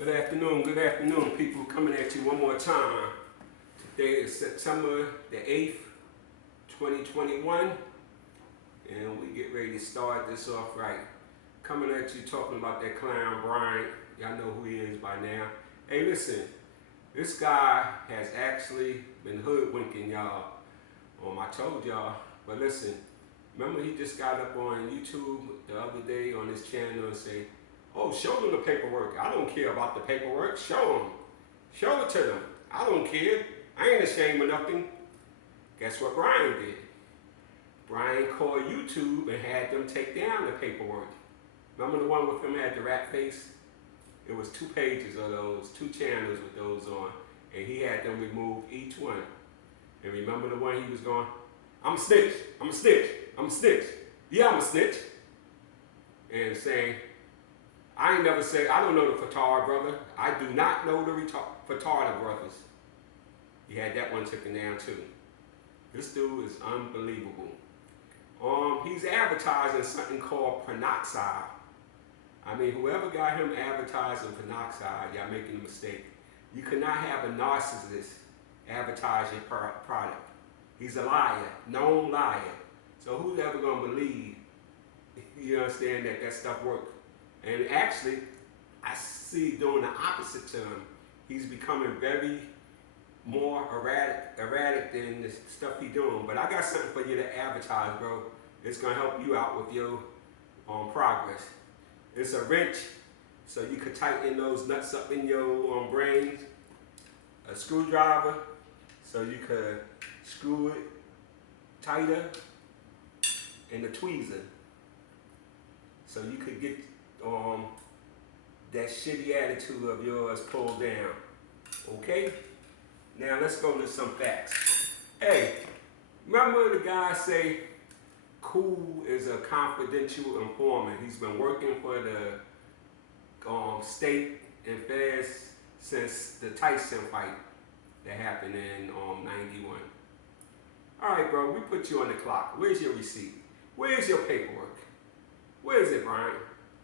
Good afternoon, people. Coming at you one more time. Today is September the 8th, 2021, and we get ready to start this off right. Coming at you talking about that clown Brian. Y'all know who he is by now. Hey, listen, this guy has actually been hoodwinking y'all. I told y'all, but listen, remember he just got up on YouTube the other day on his channel and say, oh, show them the paperwork. I don't care about the paperwork. Show them. Show it to them. I don't care. I ain't ashamed of nothing. Guess what Brian did? Brian called YouTube and had them take down the paperwork. Remember the one with him had the rat face? It was 2 pages of those, 2 channels with those on, and he had them remove each one. And remember the one he was going, I'm a snitch, I'm a snitch, I'm a snitch. Yeah, I'm a snitch. And saying, I ain't never said, I don't know the Fatard brother. I do not know the Fatard brothers. He had that one taken down too. This dude is unbelievable. He's advertising something called peroxide. I mean, whoever got him advertising peroxide, y'all making a mistake. You cannot have a narcissist advertise your product. He's a liar, known liar. So who's ever gonna believe, you understand, that stuff works? And actually, I see doing the opposite to him. He's becoming very more erratic than the stuff he's doing. But I got something for you to advertise, bro. It's gonna help you out with your progress. It's a wrench, so you could tighten those nuts up in your brains. A screwdriver, so you could screw it tighter. And a tweezer, so you could get that shitty attitude of yours pulled down. Okay? Now let's go to some facts. Hey, remember the guy say Kool is a confidential informant. He's been working for the state and feds since the Tyson fight that happened in 91. All right, bro, we put you on the clock. Where's your receipt? Where's your paperwork? Where is it, Brian?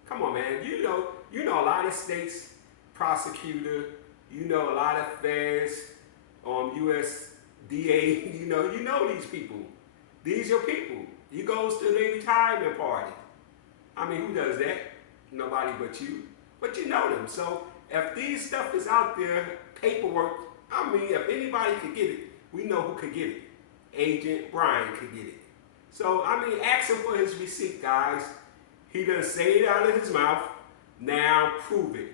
Come on, man. You know a lot of states, prosecutor, you know a lot of feds, USDA, you know these people. These your people. You goes to their retirement party. I mean, who does that? Nobody but you. But you know them. So if these stuff is out there, paperwork, I mean, if anybody could get it, we know who could get it. Agent Brian could get it. So, I mean, ask him for his receipt, guys. He done say it out of his mouth. Now prove it.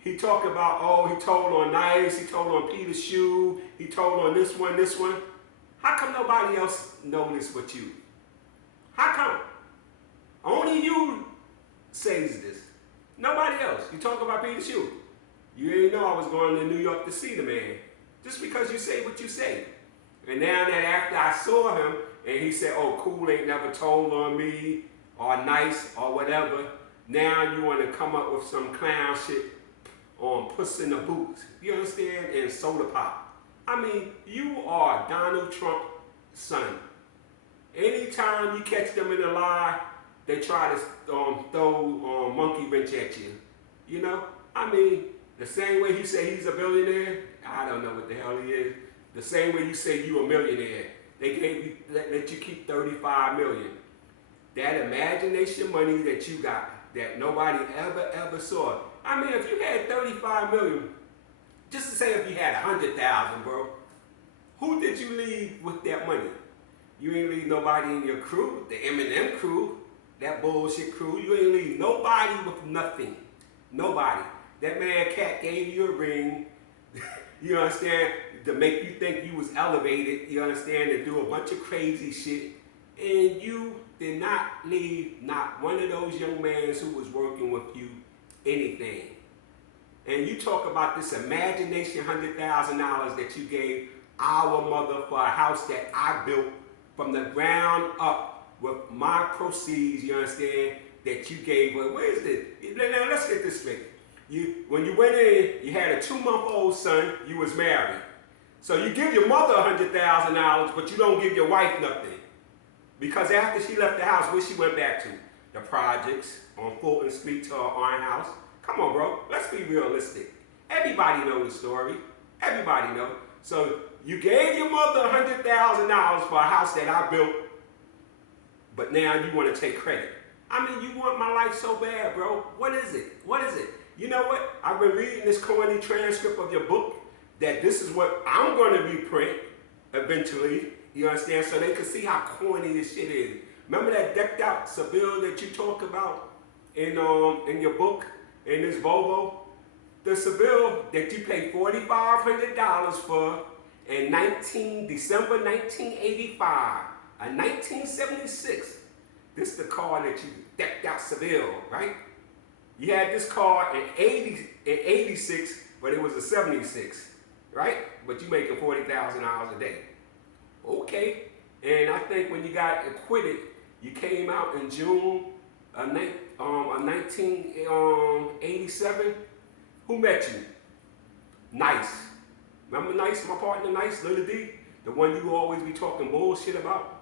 He talked about, oh, he told on Nice, he told on Peter's shoe, he told on this one. How come nobody else noticed but you? How come? Only you says this. Nobody else. You talk about Peter's shoe. You didn't know I was going to New York to see the man. Just because you say what you say. And now that after I saw him, and he said, oh, Kool ain't never told on me, or Nice, or whatever, now you want to come up with some clown shit on Puss in the Boots. You understand? And Soda Pop. I mean, you are Donald Trump's son. Anytime you catch them in a lie, they try to throw monkey wrench at you. You know? I mean, the same way he say he's a billionaire, I don't know what the hell he is. The same way you say you a millionaire, they gave you, let you keep 35 million. That imagination money that you got, that nobody ever saw. I mean, if you had 35 million, just to say if you had 100,000, bro, who did you leave with that money? You ain't leave nobody in your crew, the M&M crew, that bullshit crew. You ain't leave nobody with nothing. Nobody. That man Cat gave you a ring. You understand? To make you think you was elevated, you understand, to do a bunch of crazy shit. And you did not leave not one of those young men who was working with you anything. And you talk about this imagination $100,000 that you gave our mother for a house that I built from the ground up with my proceeds, you understand, that you gave her. Where is this? Now let's get this straight. When you went in, you had a 2-month-old son, you was married. So you give your mother $100,000, but you don't give your wife nothing. Because after she left the house, where she went back to? The projects on Fulton Street to her aunt's house. Come on, bro. Let's be realistic. Everybody knows the story. Everybody know. So you gave your mother $100,000 for a house that I built, but now you want to take credit. I mean, you want my life so bad, bro. What is it? What is it? You know what? I've been reading this corny transcript of your book that this is what I'm going to reprint eventually. You understand? So they can see how corny this shit is. Remember that decked out Seville that you talk about in your book, in this Volvo? The Seville that you paid $4,500 for in December 1985, a 1976. This is the car that you decked out Seville, right? You had this car in 86, but it was a 76, right? But you making $40,000 a day. Okay. And I think when you got acquitted, you came out in June of 1987. Who met you? Nice. Remember Nice, my partner Nice, Little D? The one you always be talking bullshit about?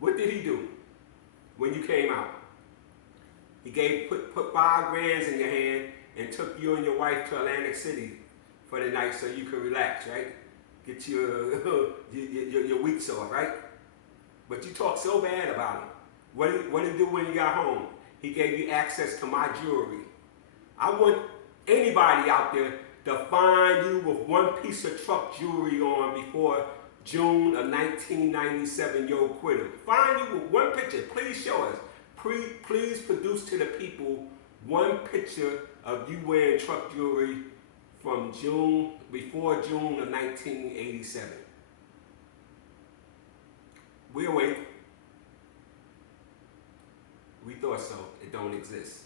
What did he do when you came out? He put $5,000 in your hand and took you and your wife to Atlantic City for the night so you could relax, right? Get your weeks off, right? But you talk so bad about him. What did he do when you got home? He gave you access to my jewelry. I want anybody out there to find you with one piece of truck jewelry on before June of 1997, your acquittal. Find you with one picture. Please show us. Please produce to the people one picture of you wearing truck jewelry from before June of 1987. We'll wait. We thought so. It don't exist.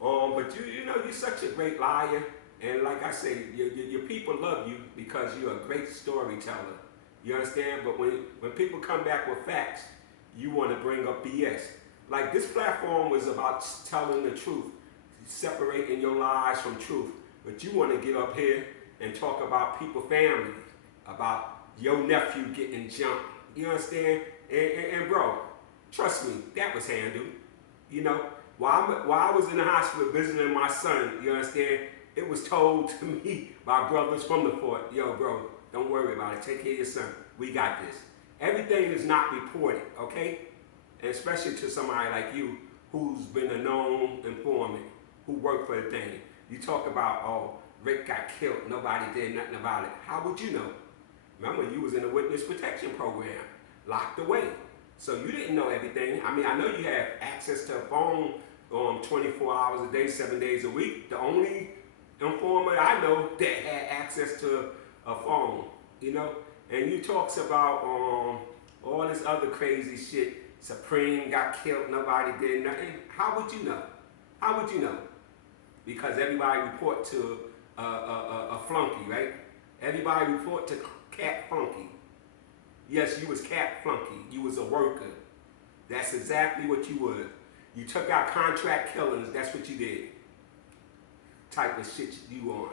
But you know, you're such a great liar. And like I say, your people love you because you're a great storyteller. You understand? But when people come back with facts, you want to bring up BS. Like this platform was about telling the truth, separating your lies from truth. But you want to get up here and talk about people's family, about your nephew getting jumped. You understand? And bro, trust me, that was handled. You know, while I was in the hospital visiting my son, you understand, it was told to me by brothers from the fort, yo, bro, don't worry about it. Take care of your son. We got this. Everything is not reported, okay? And especially to somebody like you who's been a known informant, who worked for the thing. You talk about, oh, Rick got killed. Nobody did nothing about it. How would you know? Remember, you was in the witness protection program, locked away. So you didn't know everything. I mean, I know you have access to a phone 24 hours a day, 7 days a week. The only informant I know that had access to a phone, you know? And you talks about all this other crazy shit. Supreme got killed, nobody did nothing. How would you know? How would you know? Because everybody report to a flunky, right? Everybody report to Cat Flunky. Yes, you was Cat Flunky. You was a worker. That's exactly what you was. You took out contract killings. That's what you did. Type of shit you on.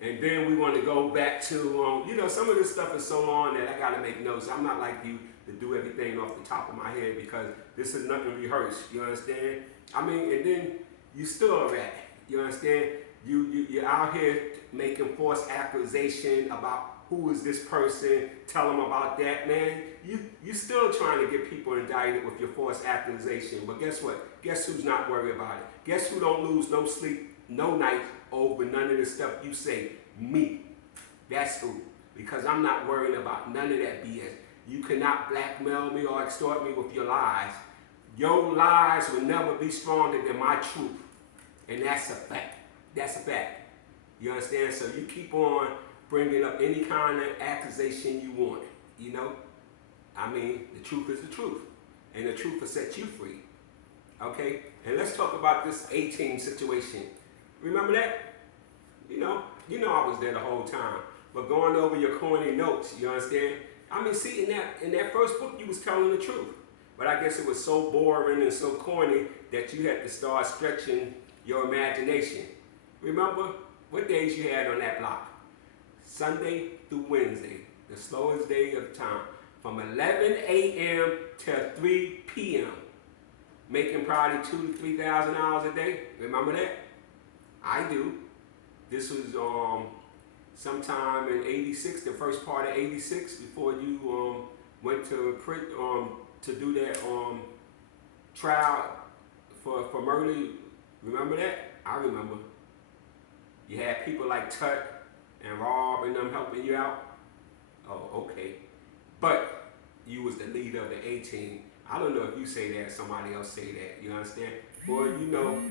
And then we want to go back to, you know, some of this stuff is so long that I got to make notes. I'm not like you to do everything off the top of my head because this is nothing rehearsed. You understand? I mean, and then you still a rat. You understand? You're out here making false accusation about who is this person, tell them about that, man. You still trying to get people indicted with your false accusation. But guess what? Guess who's not worried about it? Guess who don't lose no sleep, no night over none of the stuff you say? Me. That's who. Because I'm not worrying about none of that BS. You cannot blackmail me or extort me with your lies. Your lies will never be stronger than my truth. And that's a fact. That's a fact. You understand? So you keep on bringing up any kind of accusation you want, you know? I mean, the truth is the truth. And the truth will set you free. Okay? And let's talk about this 18 situation. Remember that? You know I was there the whole time. But going over your corny notes, you understand? I mean, see, in that first book, you was telling the truth. But I guess it was so boring and so corny that you had to start stretching your imagination. Remember what days you had on that block? Sunday through Wednesday, the slowest day of time, from 11 a.m. to 3 p.m., making probably $2,000 to $3,000 a day. Remember that? I do. This was sometime in '86, the first part of '86, before you went to do that trial for murder. Remember that? I remember. You had people like Tut and Rob and them helping you out. Oh, okay. But you was the leader of the A team. I don't know if you say that, somebody else say that. You understand? Boy, you know,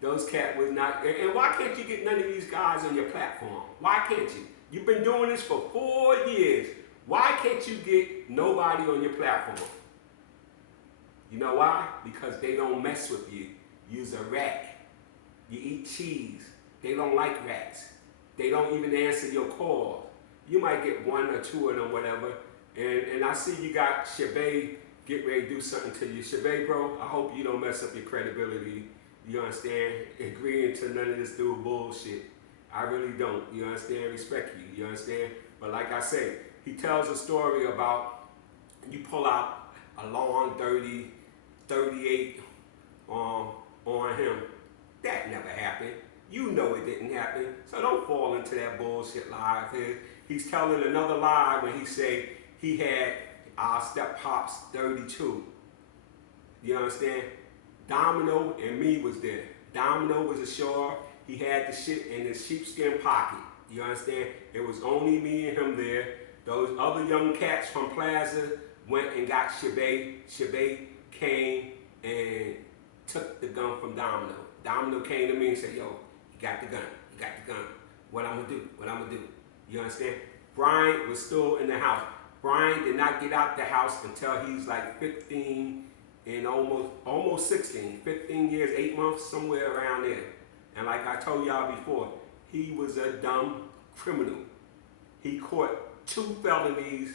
those cats was not. And why can't you get none of these guys on your platform? Why can't you? You've been doing this for 4 years. Why can't you get nobody on your platform? You know why? Because they don't mess with you. You's a rat. You eat cheese. They don't like rats. They don't even answer your calls. You might get 1 or 2 of them, whatever. And I see you got Shabay get ready to do something to you. Shabay, bro, I hope you don't mess up your credibility. You understand? Agreeing to none of this dude bullshit. I really don't. You understand? Respect you. You understand? But like I say, he tells a story about you pull out a long 38 on him. That never happened. You know it didn't happen. So don't fall into that bullshit lie of his. He's telling another lie when he say he had our step pops 32. You understand? Domino and me was there. Domino was ashore. He had the shit in his sheepskin pocket. You understand? It was only me and him there. Those other young cats from Plaza went and got Shabay. Shabay came and took the gun from Domino. Domino came to me and said, yo, you got the gun. You got the gun. What I'm gonna do? What I'm gonna do? You understand? Brian was still in the house. Brian did not get out the house until he's like 15 and almost 16. 15 years, 8 months, somewhere around there. And like I told y'all before, he was a dumb criminal. He caught 2 felonies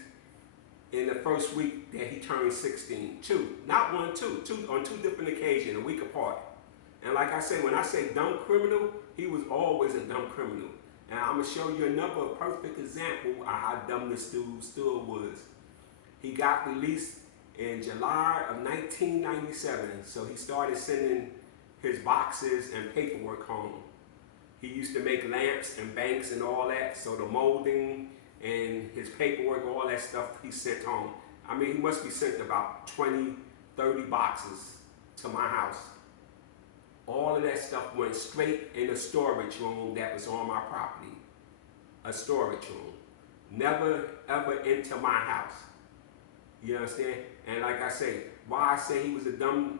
in the first week that he turned 16. 2, not 1, 2 on 2 different occasions, a week apart. And like I say, when I say dumb criminal, he was always a dumb criminal. And I'm gonna show you another perfect example of how dumb this dude still was. He got released in July of 1997, so he started sending his boxes and paperwork home. He used to make lamps and banks and all that, so the molding and his paperwork, all that stuff he sent home. I mean, he must be sent about 20, 30 boxes to my house. All of that stuff went straight in a storage room that was on my property. A storage room. Never ever into my house. You understand? And like I say, why I say he was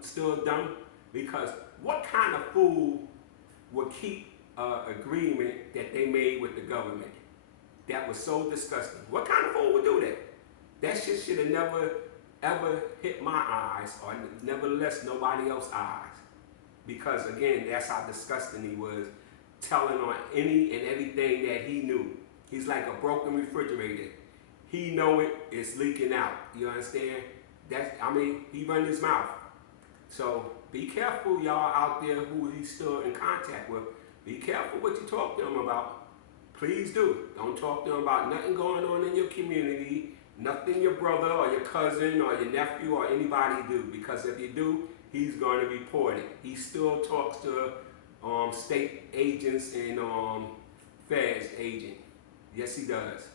still dumb? Because what kind of fool would keep an agreement that they made with the government that was so disgusting? What kind of fool would do that? That shit should have never ever hit my eyes, or nevertheless nobody else's eyes. Because again, that's how disgusting he was, telling on any and everything that he knew. He's like a broken refrigerator. He know it, it's leaking out. You understand? He run his mouth. So be careful, y'all out there who he's still in contact with. Be careful what you talk to him about. Please do. Don't talk to him about nothing going on in your community, nothing your brother or your cousin or your nephew or anybody do. Because if you do, he's going to report it. He still talks to state agents and feds agent. Yes, he does.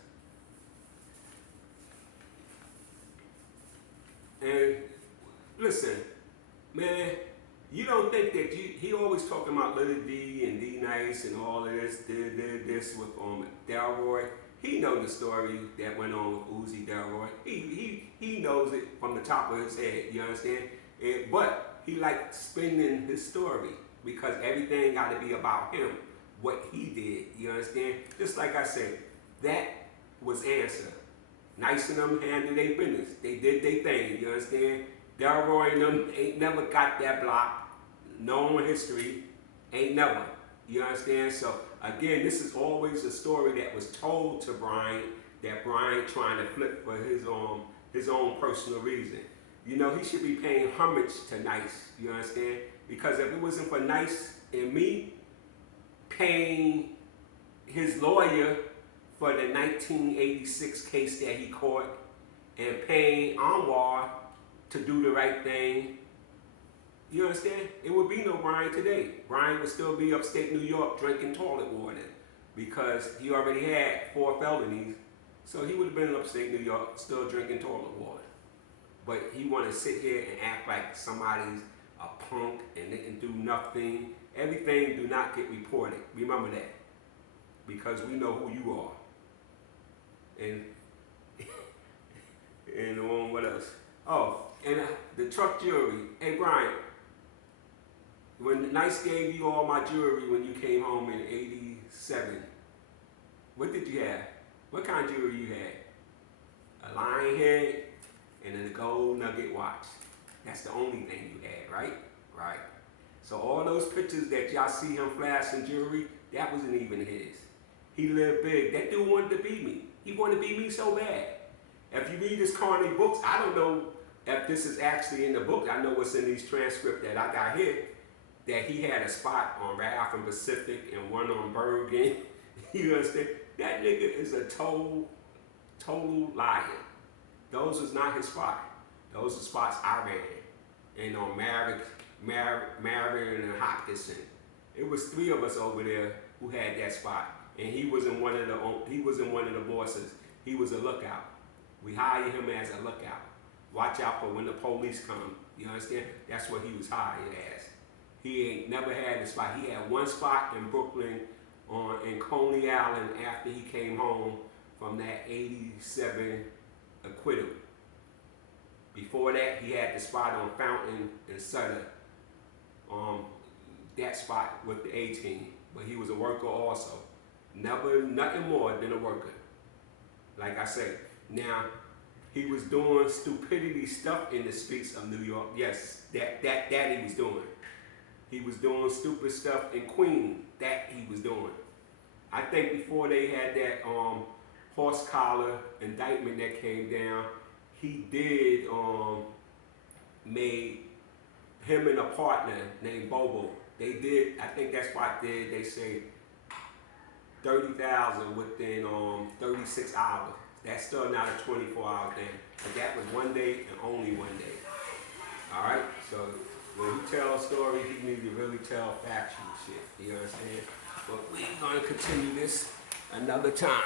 And listen, man, you don't think that he always talking about Little D and D Nice and all of this, did this with Delroy. He knows the story that went on with Uzi Delroy. He knows it from the top of his head, you understand? But he likes spinning his story because everything got to be about him, what he did, you understand? Just like I said, that was answer. Nice and them handled their business. They did their thing, you understand? Delroy and them ain't never got that block. Known history, ain't never. You understand? So again, this is always a story that was told to Brian, that Brian trying to flip for his own personal reason. You know, he should be paying homage to Nice, you understand? Because if it wasn't for Nice and me paying his lawyer for the 1986 case that he caught and paying Anwar to do the right thing, You understand? It would be no Brian today. Brian would still be upstate New York drinking toilet water because he already had 4 felonies. So he would have been in upstate New York still drinking toilet water. But he want to sit here and act like somebody's a punk and they can do nothing. Everything do not get reported. Remember that. Because we know who you are. And what else? Oh, and the truck jewelry. Hey Brian, when Nice gave you all my jewelry when you came home in '87, what did you have? What kind of jewelry you had? A lion head and a gold nugget watch. That's the only thing you had, right? Right. So all those pictures that y'all see him flashing jewelry, that wasn't even his. He lived big. That dude wanted to be me. He wanted to be me so bad. If you read his Carney books, I don't know if this is actually in the book. I know what's in these transcripts that I got here, that he had a spot on Ralph and Pacific and one on Bergen. You understand? That nigga is a total liar. Those was not his spot. Those are spots I ran. And on Marion and Hopkinson. It was 3 of us over there who had that spot. And he was in one of the bosses. He was a lookout. We hired him as a lookout. Watch out for when the police come. You understand? That's what he was hired as. He ain't never had a spot. He had one spot in Brooklyn in Coney Island after he came home from that '87 acquittal. Before that, he had the spot on Fountain and Sutter. That spot with the A-team. But he was a worker also. Never, nothing more than a worker. Like I said, now, he was doing stupidity stuff in the streets of New York. Yes, that he was doing. He was doing stupid stuff in Queens. That he was doing. I think before they had that horse collar indictment that came down, he did made him and a partner named Bobo. They did, I think that spot did, they say 30,000 within 36 hours. That's still not a 24-hour thing. But that was one day and only one day. All right? So when he tells stories, he needs to really tell factual shit. You understand? But we're going to continue this another time.